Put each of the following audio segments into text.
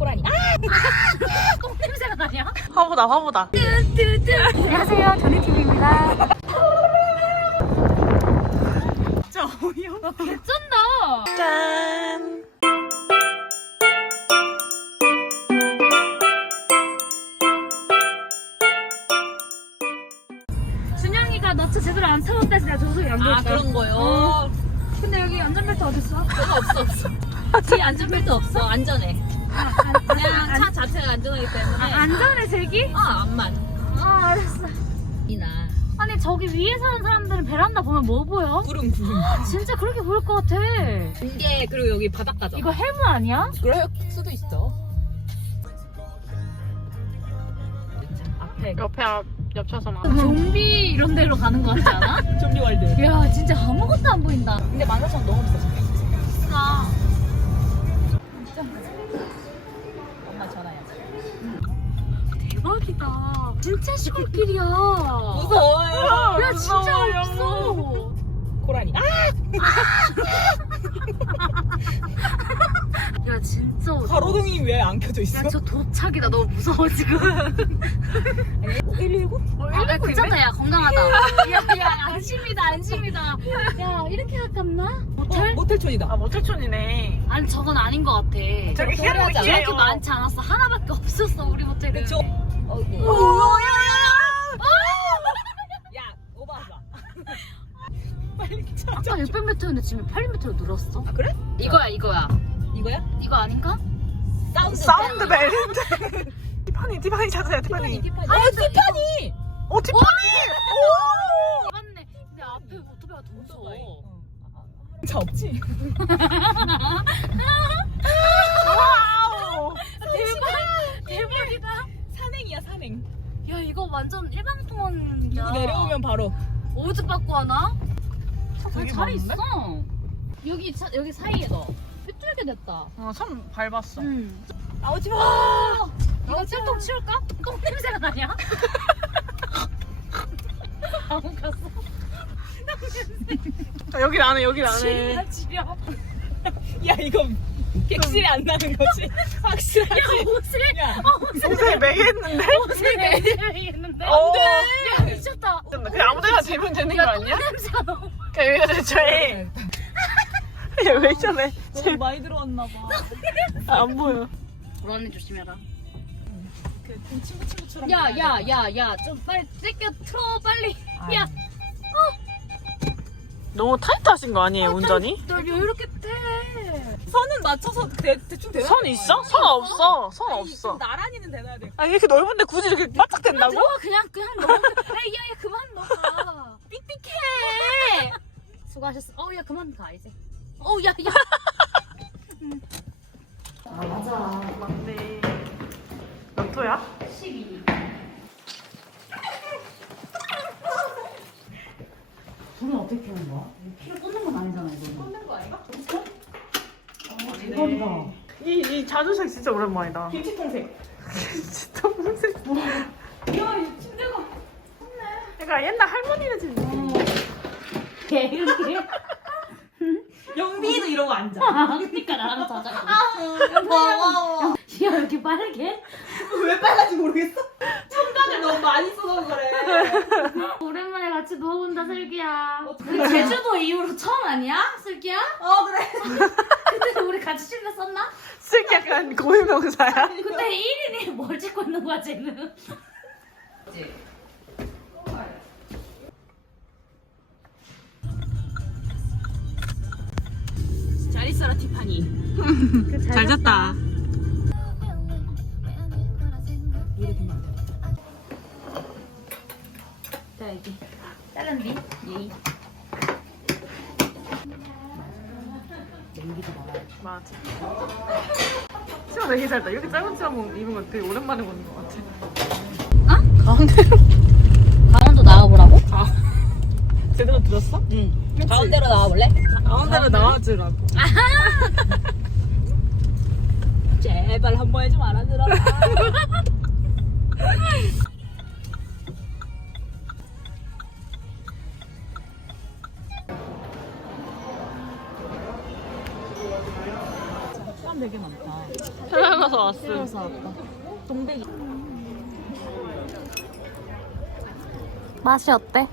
호랑이. 아! 똥 냄새가 나냐? 화보다 화보다. 안녕하세요, 전희TV입니다. 진짜 어이없어. 개쩐다. 짠. 준영이가 너차 제대로 안 타봤다 해서 내가 조석이 안 아, 보였다. 그런 거요? 어. 근데 여기 안전벨트 어딨어? 없어, 없어. 뒤에 안전벨트 없어. 안전해. 그냥 차 자체가 안전하기 때문에. 아, 안전해, 제기? 아, 암만. 아, 알았어. 이나. 아니, 저기 위에 사는 사람들은 베란다 보면 뭐 보여? 구름, 구름. 진짜 그렇게 보일 것 같아. 이게, 그리고 여기 바닷가죠. 이거 해무 아니야? 그럴 수도 있어. 앞에. 옆에 앞 옆차서만. 좀비 이런 데로 가는 것 같지 않아? 좀비 월드. 야, 진짜 아무것도 안 보인다. 근데 14,000원 너무 비싸, 지금. 아. 엄마 대박이다. 진짜 시골길이야. 무서워요. 야, 진짜 없어. 고라니. 아! 야, 진짜. 없어. 가로등이 왜 안 켜져 있어? 야, 저 도착이다. 너무 무서워, 지금. 119? 아, 야, 괜찮다. 야, 건강하다. 야, 야, 안심이다, 안심이다. 야, 이렇게 가깝나? 모텔? 모텔촌이다. 아 모태촌이네. 아니, 저건 아닌 것 같아. 저기 해야지 해로우지. 이렇게 많지 않았어. 하나밖에 없었어, 우리 모텔은. 저, 어, 뭐. 오, 야, 오버하자. 빨리 쳐. 아까 600m였는데 지금 800m로 늘었어. 아, 그래? 이거야, 이거야. 이거야? 이거 아닌가? 사운드. 사운드 벨트. 티파니 티파니 찾아요 티파니. 티파니. 아, 티파니! 오 티파니. 맞네. 근데 앞에 오토바이가 더 무서워. 차 없지? 와우. 대박! 대박이다. 산행이야, 산행. 야, 이거 완전 일방통원이야. 누구 내려오면 바로. 오즈 받고 하나? 되게 잘 많은데? 있어. 여기 차, 여기 사이에 너. 삐뚤게 됐다. 어 참 밟았어. 응. 나오지 마! 이거 찔통 치울까? 똥 냄새가 나냐? 아무 갔어. 아, 여기 안에 여기 안에. 지려 지려. 야, 이거 객실이 안 나는 거지? 확실하지? 야 옷을 야, 옷에 매겠는데? 옷을 내리겠는데? 안 돼. 야 미쳤다. 그냥 아무 데나 대면 되는 거 아니야? 냄새가 너무. 그냥 여기다 대처해. 얘왜 저래? 너무 많이 들어왔나 봐. 안 보여. 불안해 조심해라. 그 친구 친구처럼. 야 야 야 야 좀 빨리 떼껴 틀어 빨리. 아. 야. 너무 타이트하신 거 아니에요 운전이? 널 이렇게 태. 선은 맞춰서 대, 대충 되나? 선 있어? 선 없어. 선 아니, 없어. 좀 나란히는 되나야 돼. 아니 이렇게 넓은데 굳이 이렇게 바짝 된다고? 들어가 그냥 그냥 넣어. 야야 그만 넣어. 삑삑해. 수고하셨어. 어야 그만 가 이제. 어야 야. 아 맞아. 맞네. 몇 호야? 12. 저는 어떻게 펴는 거야? 피를 꽂는 건 아니잖아 이거는. 꽂는 거 아닌가? 대박이다. 이, 이 자주색 진짜 오랜만이다. 김치 통색. 진짜 무색. 이야, 이 침대가. 그러니까 옛날 할머니네 집 느낌. 개 이렇게. 영빈이도 이러고 앉아. 아, 그러니까 나랑 자자. 와, 야 이렇게 빠르게? 왜 빨간지 모르겠어? 첨단을 너무 많이 써서 그래. 오랜만에 같이 누워본다 슬기야. 우리 제주도 이후로 처음 아니야 슬기야? 어, 그래. 그때 우리 같이 침대 썼나? 슬기 약간 고유명사야. 그때 1인이 뭘 찍고 있는 거야 쟤는? 잘 있어라, 티파니. 잘 잤다. 되게 잘 다. 이렇게 짧은 치마 입은 거 되게 오랜만에 보는 것 같아. 어? 가운데로. 강원도 나와보라고? 제대로 들었어? 응. 가운데로 나와볼래? 가운데로 나와주라고. 제발 한 번에 좀 알아들어라. 되게 많다. 촬영가서 왔어. 그래서 왔다. 동백이. 맛이 어때?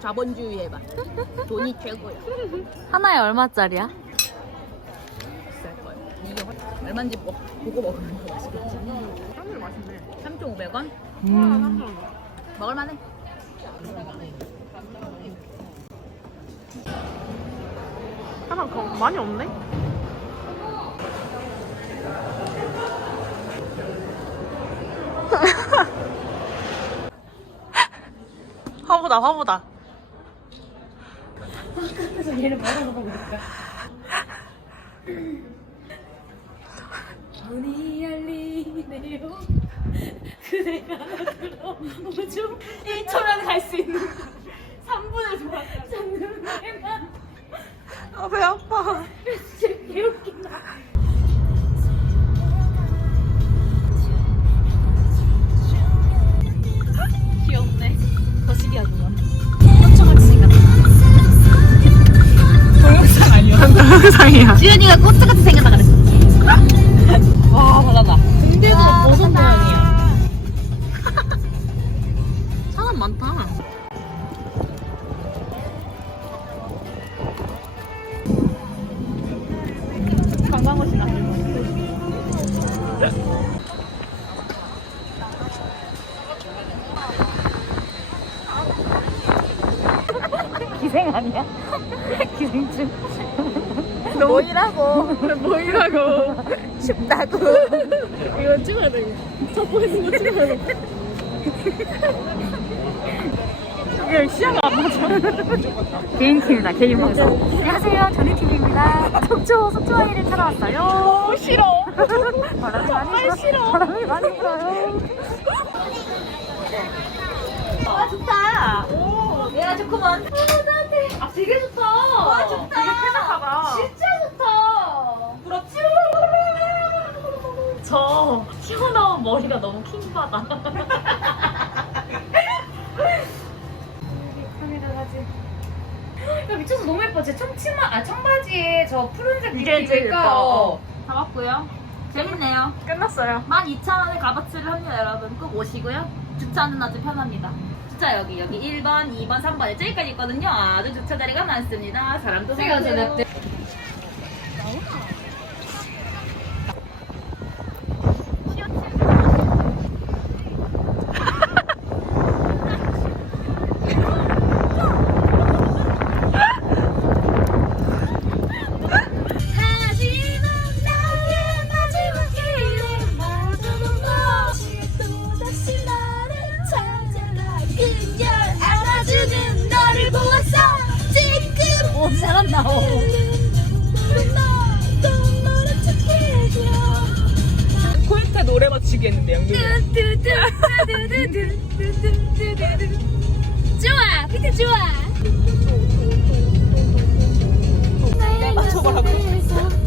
자본주의 해봐. 돈이 최고야. 하나에 얼마짜리야? 비쌀 거야. 이게 훨- 얼마인지 뭐, 보고 먹으면 더 맛있겠지. 쌈이 맛있네. 3,500원? 음. 먹을만해. 하나 더 많이 없네? 화보다 화보다 얘를 뭐라고 먹을까? 문이 열리네요. 그대가 들어오죠. 1초면 갈 수 있는 3분을 돌아 잡는 내만 아 배 아파 진짜 개웃긴다. 귀엽네. 거시기하구만. 꽃초같이 생겼다. 동영상 아니야? 상이야 주연이가 꽃같이 생겼다 기생 아니야? 기생충. 뭐이라고 뭐이라고 춥다고. 이거 찍어야 돼첫 보이는 거 찍어야 돼 이게 시야가 안 맞아 개인 팀이다, 개인 방송. 안녕하세요, 전희TV입니다. 속초, 속초 아이를 찾아왔어요. 어, 싫어 바람이 많이 불어. 싫어. 바람이 많이 불어요. 아, 좋다. 야, 좋구만. 아, 나한테. 아, 되게 좋다. 와, 좋다. 되게 쾌적하다 진짜 좋다. 부럽지? 저 튀어나온 머리가 너무 킹받아. 야, 미쳐서 너무 예뻐. 제 청치마, 아, 청바지에 저 푸른색 이게 제일 예뻐. 어. 다 봤고요. 재밌네요. 끝났어요 12,000원에 값어치를 합니다, 여러분. 꼭 오시고요. 주차는 아주 편합니다. 주차 여기, 여기 1번, 2번, 3번, 저기까지 있거든요. 아주 주차 자리가 많습니다. 사람도 많고요. 하지만 맞추기 했는데 양준이 좋아 피트 좋아. 맞춰보라고?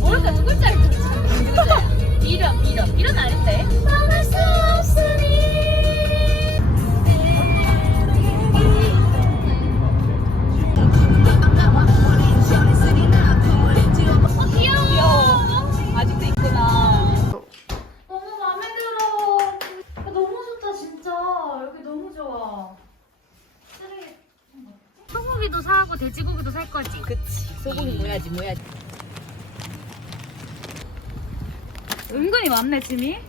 오른쪽 두 글자를 두 이름 이름. 이름 아닌데 돼지고기도 살 거지. 그치 소고기 모야지 모야지 은근히 많네, 짐이.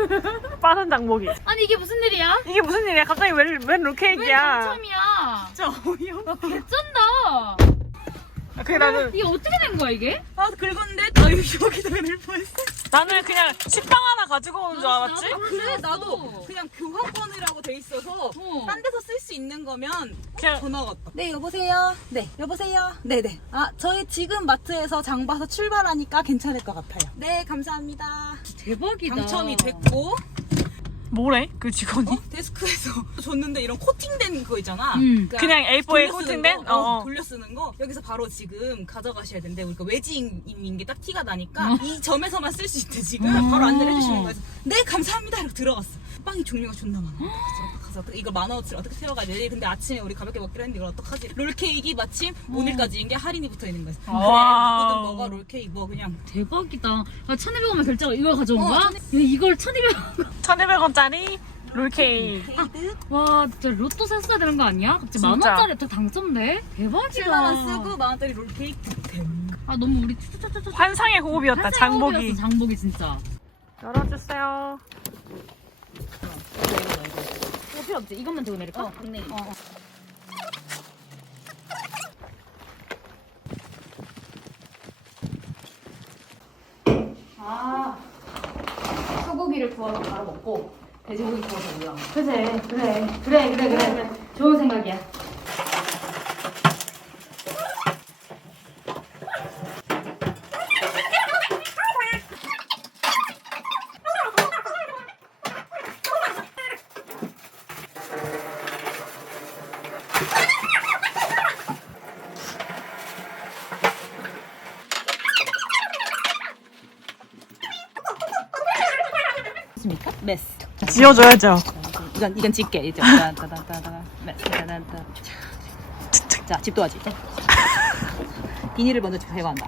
빠른 장보기 아니, 이게 무슨 일이야? 이게 무슨 일이야 갑자기 웬, 웬왜 로케이크야 당첨이야? 진짜 어이없어 개쩐다. 나는 이게 어떻게 된 거야, 이게? 아 긁었는데 아 여기다 낼 뻔했어 나는 그냥 식빵 하나 가지고 오는 줄 알았지 나도 그래. 나도 그냥 교환권이라고 돼 있어서 어. 딴 데서 쓸 수 있는 거면 그냥 전화 왔다. 네 여보세요. 네 여보세요. 네네. 아 저희 지금 마트에서 장 봐서 출발하니까 괜찮을 것 같아요. 네 감사합니다. 대박이다. 당첨이 됐고 뭐래 그 직원이 어? 데스크에서 줬는데 이런 코팅된 거 있잖아. 음. 그냥 A4에 돌려 쓰는 코팅된? 거, 어, 어, 어. 돌려 쓰는 거 여기서 바로 지금 가져가셔야 된대. 우리가 외지인인 게 딱 티가 어. 나니까 이 점에서만 쓸 수 있대 지금 바로 안내를 해주시는 거예요. 네 감사합니다. 이렇게 들어갔어. 빵이 종류가 존나 많아. 어떡하지? 이거 만 원어치 어떻게 세워가야 돼? 근데 아침에 우리 가볍게 먹기로 했는데 이걸 어떡하지? 롤케이크 마침 오늘까지인 게 할인이 붙어 있는 거야. 그래, 와우. 누구든 먹어 롤케이크 뭐 그냥. 대박이다. 야, 1,200원만 결제하고 이걸 가져온 어, 거야? 야, 이걸 1,200원. 1200원짜리 롤케이크. 와, 진짜 로또 샀어야 되는 거 아니야? 갑자기 진짜. 만 원짜리 또 당첨돼? 대박이다. 7만 원 쓰고 만 원짜리 롤케이크 득템. 아, 너무 우리 쭈쭈쭈쭈. 환상의 호흡이었다, 환상의 장복이. 호흡이었어, 장복이 진짜. 열어주세요. 이거 필요 없지? 이것만 들고 내릴까? 어, 네. 어. 아, 소고기를 구워서 바로 먹고 돼지고기 구워서 올라. 그래, 그래, 그래, 그래, 그래. 좋은 생각이야. 있습니까? 메스. 지어줘야죠. 이건 이건 집게 이제. 따다다다다. 따다다다. 자, 집도하지. 비닐을 먼저 제거한다.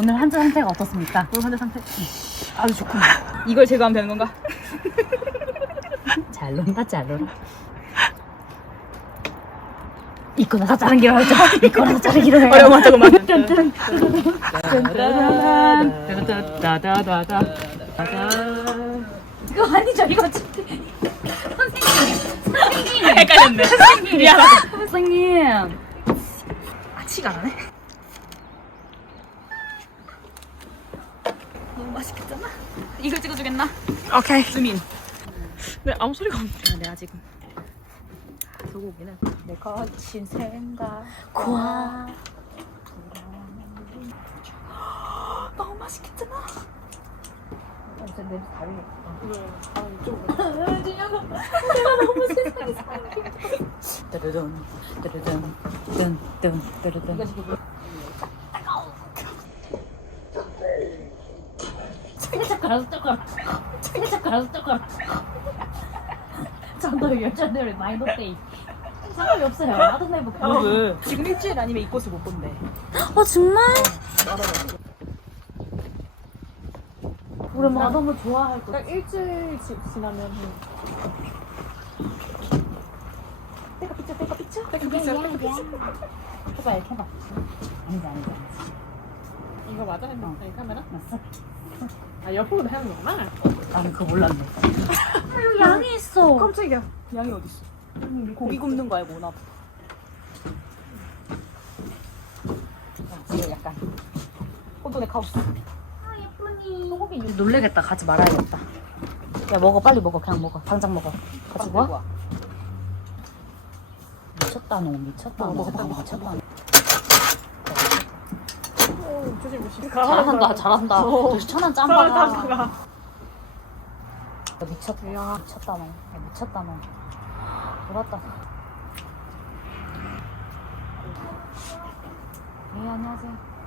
오늘 한잔 상태가 어떻습니까? 물 환자 상태 아주 좋구나. 이걸 제거하면 되는 건가? 잘 논다, 잘 논. 이거 나서 자른 기로 하자. 이거 나서 자른 기로 해. 어려워, 잠깐만. 이거 아니죠, 이거 진짜. 선생님. 선생님. 헷갈렸네. 선생님. 미안하다. 선생님. 아, 치가 안 하네. 너무 맛있겠잖아. 이걸 찍어주겠나? 오케이. 수민. 네, 아무 소리가 없네. 내가 지금 소고기는 내 거친 생각과 너무 맛있겠잖아. 냄새 다르겠다. 뜨르든 뜨르든 뜬뜬 뜨르든. 살짝 갈아서 쪄가라. 살짝 갈아서 쪄가라. 전도 여자들 많이 높대. 상관이 없어요. 나도 내볼게. 왜? 지금 일주일 아니면 이 꽃을 못 본대. 어 정말? 우리 엄마가 너무 좋아할 거. 딱 일주일 지, 지나면 때가 피쳐 때가 피쳐 때가 피쳐. 이야 이야. 해봐 이렇게 해봐. 아니지 아니지 아니지. 이거 맞아? 이 카메라? 맞어? 아, 옆으로 하는 거구나. 나는 그거 몰랐네. 양이 있어. 깜짝이야. 양이 어디 있어? 고기 굽는 거 알고 오나 봐. 지금 약간 혼돈의 카오스. 소고기 놀래겠다. 가지 말아야겠다. 야 먹어 빨리 먹어 그냥 먹어 당장 먹어. 가지고 와. 미쳤다 너 미쳤다 너 미쳤다. 오, 조심, 조심. 잘한다 잘한다. 저 천원 가 짬바가. 가. 너 미쳤다. 야. 미쳤다 너. 야, 미쳤다 너. 돌았다. 네 안녕하세요.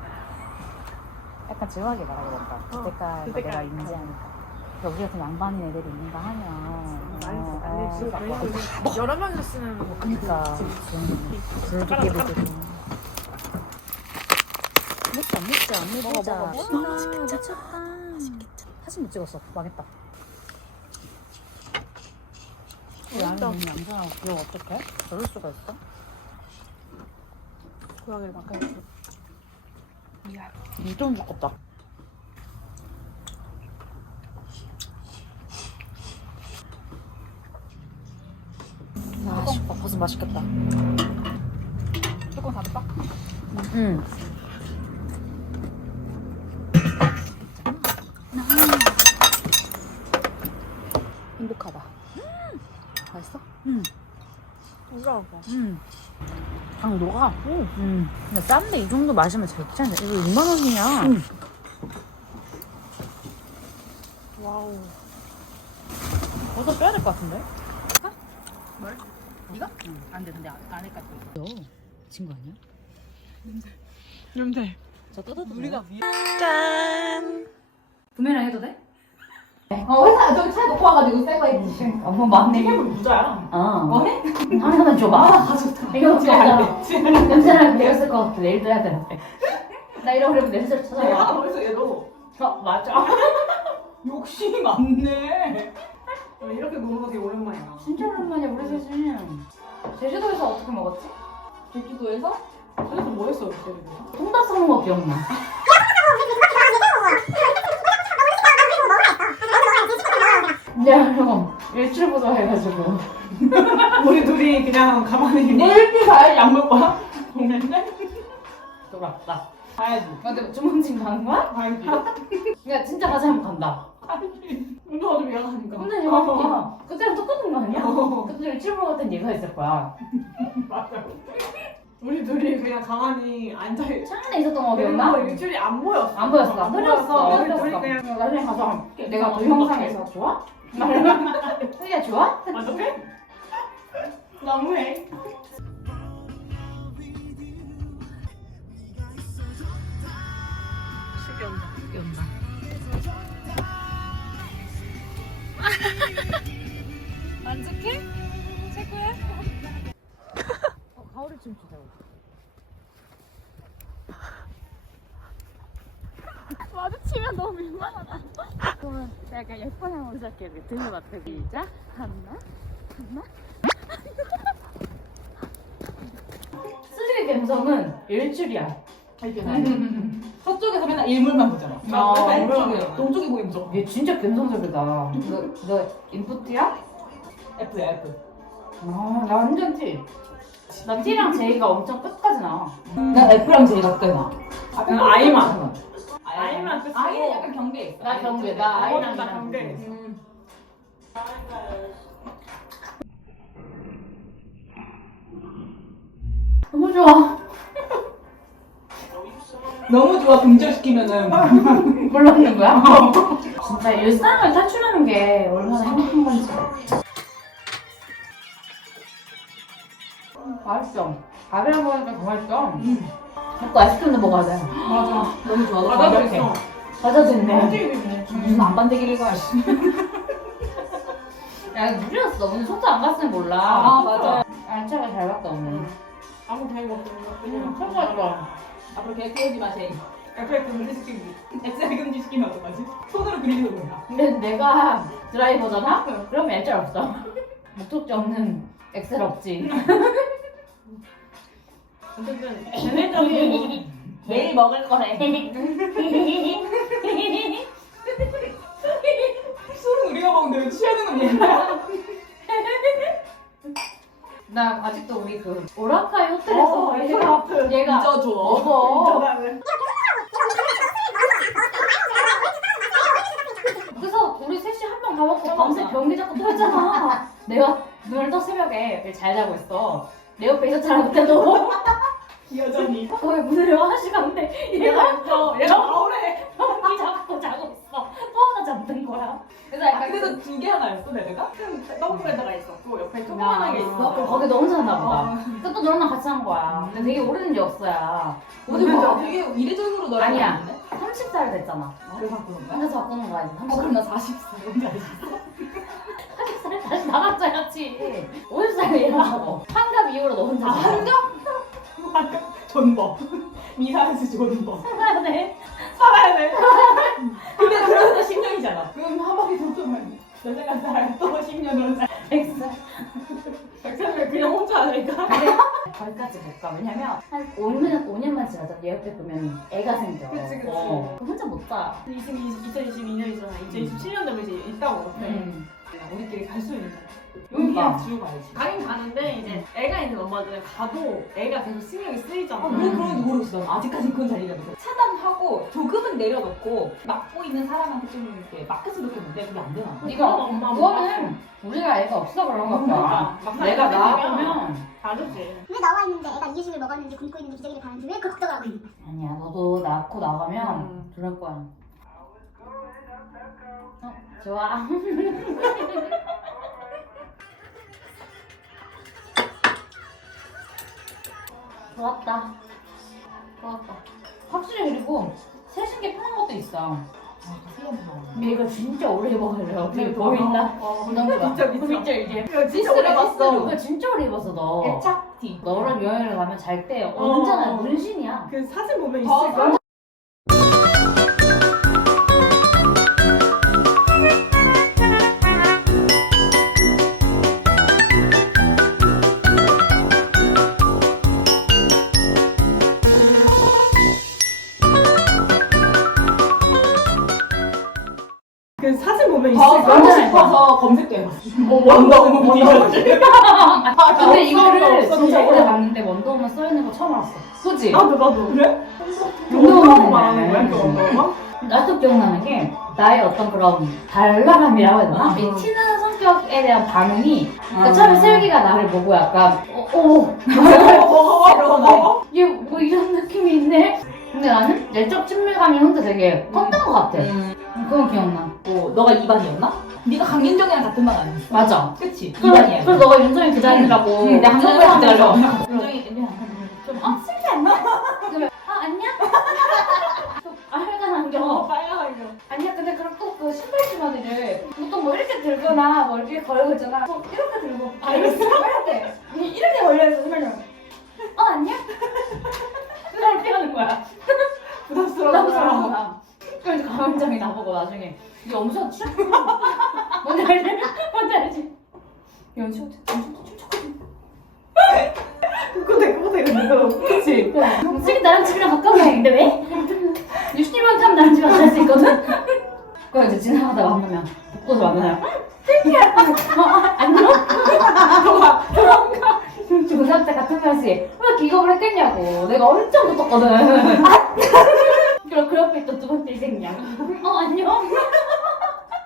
약간 조용하게 말하게 된다. 그때까지 그때까지. 내가 인지하니까. 그러니까 우리 같은 양반인 애들이 있는가 하면. 어, 어, 왜냐면 여러 명이서 쓰는 거. 그러니까 불도끼도 되고. 먹자 먹자 먹자. 먹어, 먹어. 너무 맛있겠다. 미쳤다. 사진 못 찍었어. 망했다. 너무 얌전하고 귀여워 어떡해? 저럴 수가 있어? 고양이를 바꿔야지. 엄청 두껍다. 아, 씨, 버섯 맛있겠다. 조금 닫을까? 응. 행복하다. 맛있어? 응. 이거 응. 당 녹아. 응. 근데 싼데 이 정도 마시면 잘 괜찮아. 이거 6만 원이야. 응. 와우. 버섯 빼야 될 것 같은데? 뭘? 이거? 응. 안 돼, 근데 안- 안에까지. 너 친구 아니야? 냄새. 저 뜯어도 우리가? 위 짠. 구매를 해도 돼? 어 회사 저기 차에 놓고 와가지고 새거 있지. 어머 맞네. 부자야. 어. 뭐해? 하나만 줘봐. 아 가졌다. 이거 진짜. 냄새랑 내렸을 것 같아. 내일도 해야 되는데. 나 잃어버리면 냄새 얘 하나 찾아봐. 더 있어 얘도. 어 맞아. 욕심이 많네. 이렇게 노는 거 되게 오랜만이야. 진짜 오랜만이야 우리 셋이. 제주도에서 어떻게 먹었지? 제주도에서? 제주도 뭐 했어 제주도? 통닭 싸먹은 거 기억나. 네, 형 일출보다 해가지고. 우리 둘이 그냥 가만히 일출 가야지 안 먹고. 동네인데 돌았다. 가야지. 근데 주문진 가는 거야? 가야지. 야 진짜 가자면 간다. 가야지. 운동화 좀 미안하니까. 근데 이거 그때랑 똑같은 거 아니야? 어. 그때 일출보 같은 얘가 있을 거야. 맞아. 우리 둘이 그냥 가만히 앉아 있. 창문에 있었던 거 기억나? 그리고 일출이 안 보였어. 안 보였어. 안 흐렸어. 보여서 우리 둘이. 그냥 나중에 가서 내가 그 어, 영상에서 좋아? 혜야 좋아? 어떡해? 너무해. 시기 온다. 시기 온다. 만족해? 최고야? 가오리 춤 추자. 마주 치면 너무 민망하다. 그러면 약간 예뻐양으로 시작해. 이렇게 등을 앞에 기자 하나, 하나. 스릴 감성은 일출이야. 나. 서쪽에서 맨날 일몰만 보잖아. 아, 맨날. 이쪽에. 동쪽에 보이면 무서워. 얘 진짜 감성적이다. 너, 너 인풋이야? F야 F. 아, 나 완전 T. 나 T랑 J가 엄청 끝까지 나와. 난 F랑 J가 끝에 나. 난 I만. 아이만 끝이고. I는 약간 경계에 있어. 나 경계, 나나 I랑 경계에 경계. 있어. 너무 좋아. 너무 좋아 동절시키면은 불렀는 거야? 진짜 일상을 탈출하는 게 얼마나 행복한 건지. 맛있어. 밥이랑 먹으니까 더 맛있어. 먹고 아이스크림도 먹어야 돼. 맞아. 너무 좋아. 완벽해. 있어. 과자도 있네. 무슨 안 반대기를 가. 씨. 야, 무리였어. 오늘 속도 안 갔으면 몰라. 아, 맞아. 알차가 잘 봤다, 오늘. 아무 음, 대가 없어. 음, 최고였어. 앞으로 계획 세우지 마, 제이. F를 금지 시키기. X를 금지 시키면 어떡하지? 손으로 그리지도 몰라. 근데 내가 드라이버잖아? 그럼 일짤 없어. 목적지 없는 엑셀 없지. 어쨌든 전체적인 내일 먹을 거래. 술은 우리가 먹는데 왜 취하는 건 얘야? 나 아직도 우리 그 오라카이 호텔에서 어, 얘가 얘가 잊어줘. 먹어. 그래서 우리 셋이 한명다 먹고 밤새 변기 잡고 털잖아. 내가 눈을 떠 새벽에 잘 자고 있어. 내 옆에 있었잖아 그때도. 여전히. 거의 문을 한 시간인데 얘가 있어. 얘가 나오래. 변기 잡고 자고 있어. 또 하나 잡는 거야. 그래서 아, 약간 그래서 두 개 하나 였어, 베드가? 큰 더블베드가 있었고, 옆에 그 조그만한 게 있어. 그럼 거기 너 혼자 잤나 보다. 어. 그것도 너랑 같이 한 거야. 근데 되게 오래된 역사야. 어디 봐. 되게 이례적으로 너랑 아니야. 왔는데? 30살 됐잖아. 그래서 바꾸는 거야? 혼자서 바꾸는 거야. 이제 어, 30살. 그럼 나 40살. 뭔지 알지? 40살 다시 나갔어야지. 50살 얘라고. 환갑 이후로 너 혼자 아, 자. 한가? 존버. 미사스 존버. 살아야 돼. 살아야 돼. 근데 그러면서 10년이잖아. 그럼 한 바퀴 몇 년간 살아요? 또 10년으로 살아. 100살. 백살을 그냥 혼자 하니까. 거기까지 못 가. 왜냐면 한 5년, 5년만 지나자 얘 옆에 보면 애가 생겨. 그치, 그치. 어. 혼자 못 자. 2022년이잖아. 2027년 되면 이제 있다고 그래. 음. 우리끼리 갈 수 있는 거. 그러니까. 지고 가야지. 가긴 가는데 이제 애가 있는 엄마들은 가도 애가 계속 신경이 쓰이잖아. 아, 왜 그런지 모르겠어. 난 아직까지 그건 잘 이해가 안 돼. 차단하고 조금은 내려놓고 막고 있는 사람한테 좀 이렇게 맡겼으면 좋겠는데 그게 안 되나? 이거 엄마 그거는 우리가 애가 없어 그런 것 같아. 막상 내가 애가 낳아보면 다르지. 왜 나와 있는데 애가 이유식을 먹었는지 굶고 있는지 기저귀를 바르는지 왜 그걸 걱정을 하고 있는 거야? 아니야 너도 낳고 나가면 음. 그럴 거야. 어 좋아. 좋았다. 좋았다. 확실히 그리고 세신 게 편한 것도 있어. 얘가 진짜 오래 입어가지고 네, 보인다? 어, 너무 좋아. 진짜 미쳐. 진짜 이게 이거 진짜 오래 봤어. 이거 진짜 오래 입었어 너 애착티. 너랑 여행을 가면 잘 때 어. 언제나 문신이야 그 사진 보면 더 있을 거야. 보면 있을 더 거야. 사고 싶어서 검색돼봤어. 뭐 원더우먼 디저트. 근데 이거를 진짜. 오래 봤는데 원더우먼 써있는 거 처음 알았어 그지? 나도 나도. 그래? 운동하는 말하는 거야? 그 거야. 운동화? 나도 기억나는 게 나의 어떤 그런 발랄함이라고 해야 되나? 음. 이 튀는 성격에 대한 반응이 그러니까 아. 처음에 슬기가 나를 보고 약간 어, 어, 어, 얘뭐 이런 느낌이 있네? 근데 나는 내적 친밀감이 혼자 되게 컸던 것 같아 음. 그건 기억나 뭐 너가 2반이었나? 네가 강민정이랑 같은 반 아니었어? 맞아 그치? 그래서, 2반이야. 그래서 너가 윤성이 기다리라고 응, 내가 항상 기다려. 윤성이 좀 어? 슬기 안녕? 그러면 아 안녕? 빨간 안경 빨간하게. 아니야 근데 그럼 꼭그 신발 주머니를 보통 뭐 이렇게 들거나 뭐 이렇게 있잖아 꼭 이렇게 들고 알겠어? 이렇게 이렇게 걸려있어 신발 주머니 어 안녕? 그걸 피하는 거야 부담스러워. 거야 그래서 가만장이 나보고 나중에 이게 엄청 추 뭔지 알지? 뭔지 알지? 연수 그거 돼, 그거 돼, 그거. 그치? 솔직히 나랑 집이랑 가까운 사이인데 왜? 60만 타면 나랑 집에 갈수 있거든? 그거 이제 지나가다가 만나면 복도에서 만나요 어, 안녕? 중상자 같은 날씨에 왜 기겁을 했겠냐고 내가 엄청 그럼 그두 어 안녕?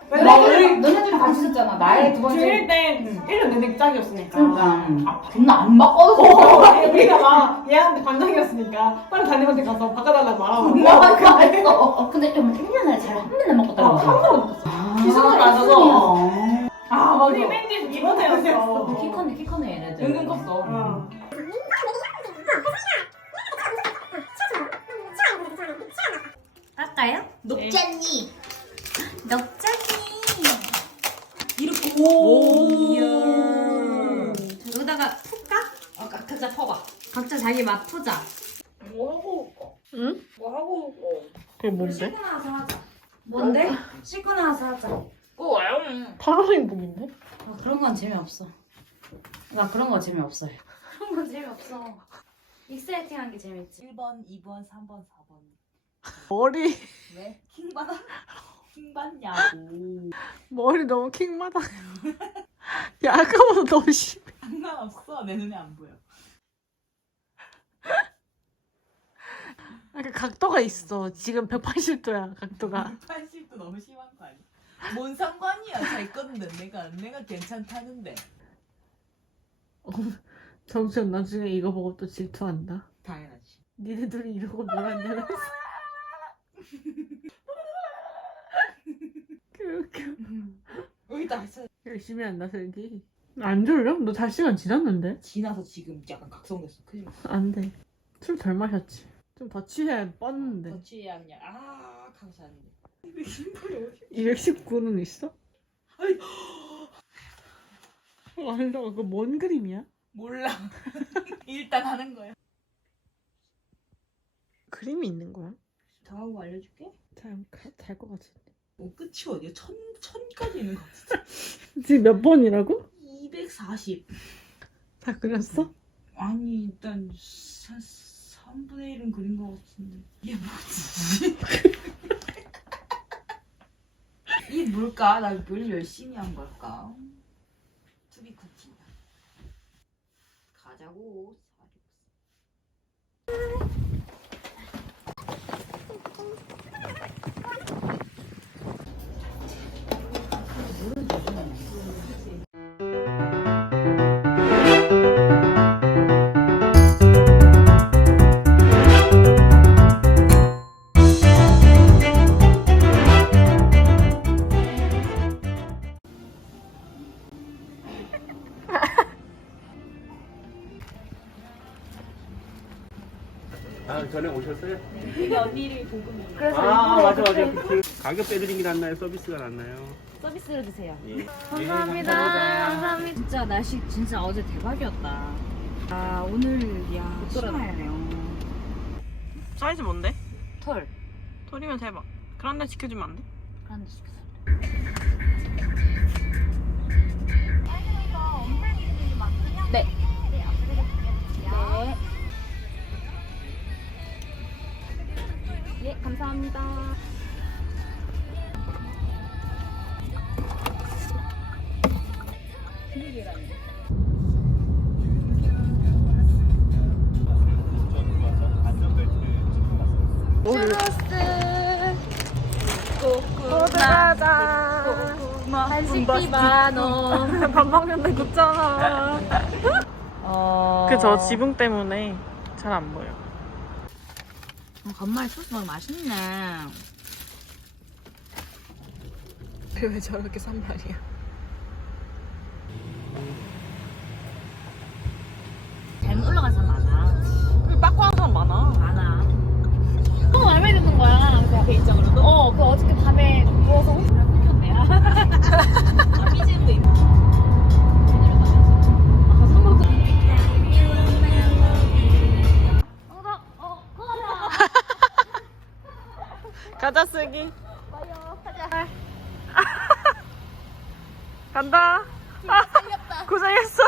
나 너네들이 같이 있었잖아 나의 두 번째 중1 때 1년 내내 짝이었으니까. 그러니까 존나 안 바꿔서. 어, 우리가 막 얘한테 반장이었으니까 빨리 담임한테 가서 바꿔달라고 말하고 뭐 할까 했어. 근데 좀 1년을 잘한 번에 먹었다는 어, 한 번도 못했어. 기술을 맞아서. 아, 맞아. 우리 맨날 이번 해였어. 키 컸네 키 컸네 얘네들 은근 컸어. 어. 할까요? 녹잖니. 녹자니 이렇게. 오. 여기다가 푹까? 어, 각자 퍼봐. 각자 자기 맛 푸자 뭐 하고 올까? 응? 뭐 하고 올까? 그게 뭔데? 씻고 나서 하자 뭔데? 씻고 나서 하자 오, 파란색복인데? 아, 그런 건 재미없어 나 그런 거 재미없어요 그런 건 재미없어 하는 게 재밌지 1번, 2번, 3번, 4번. 머리 왜? 킹받아? 킹받냐고. 머리 너무 킹마다 야 아까보다 더 심해 상관없어. 내 눈에 안 보여. 약간 각도가 있어 지금 180도야 각도가 80도 너무 심한 거 아니야? 뭔 상관이야? 잘 건데 내가 내가 괜찮다는데. 정수현 나중에 이거 보고 또 질투한다 당연하지. 니네 둘이 이러고 놀았냐면서 웃겨 여기다 했어. 열심히 한다 슬기 안 졸려? 너 잘 시간 지났는데? 지나서 지금 약간 각성됐어. 그지? 안 돼 술 덜 마셨지 좀 더 취해 뻗는데 더 취해야 그냥 아 하고 자는데. 219는 있어? 알다 그거 뭔 그림이야? 몰라. 일단 하는 거야. 그림이 있는 거야? 더 하고 알려줄게. 잘잘것 같은데 뭐 끝이 어디야? 천 천까지 있는 거 같아. 지금 몇 번이라고? 240. 다 그렸어? 아니 일단 3분의 1은 그린 거 같은데 이게 뭐지? 이 뭘까? 나 뭘 열심히 한 걸까? 투비 쿠키 가자고 아? 이게 언니를 궁금해. 아 맞아 맞아 그 가격 빼드린 게 낫나요? 서비스가 낫나요? 서비스로 주세요. 예. 감사합니다. 감사합니다. 진짜 날씨 진짜 어제 대박이었다. 아 오늘 야 심하네요. 사이즈 뭔데? 털. 털이면 대박. 그란데 지켜주면 안 돼? 그런데 시켰어. 네. 네. 예, 감사합니다. 한식비 만원. 밥 먹는데 굳잖아. 어... 그저 지붕 때문에 잘 안 보여. 어, 간만에 소스 먹으면 맛있네. 왜 저렇게 산말이야? 잘못 올라간 사람 많아. 빠꾸한 사람 많아. 많아. 너무 마음에 드는 거야. 그래서 개인적으로도? 어, 그 어저께 밤에 누워서 혼자 꿈겼네. 아, BGM도 있고. 가자 쓰기. 간다. 고생했어.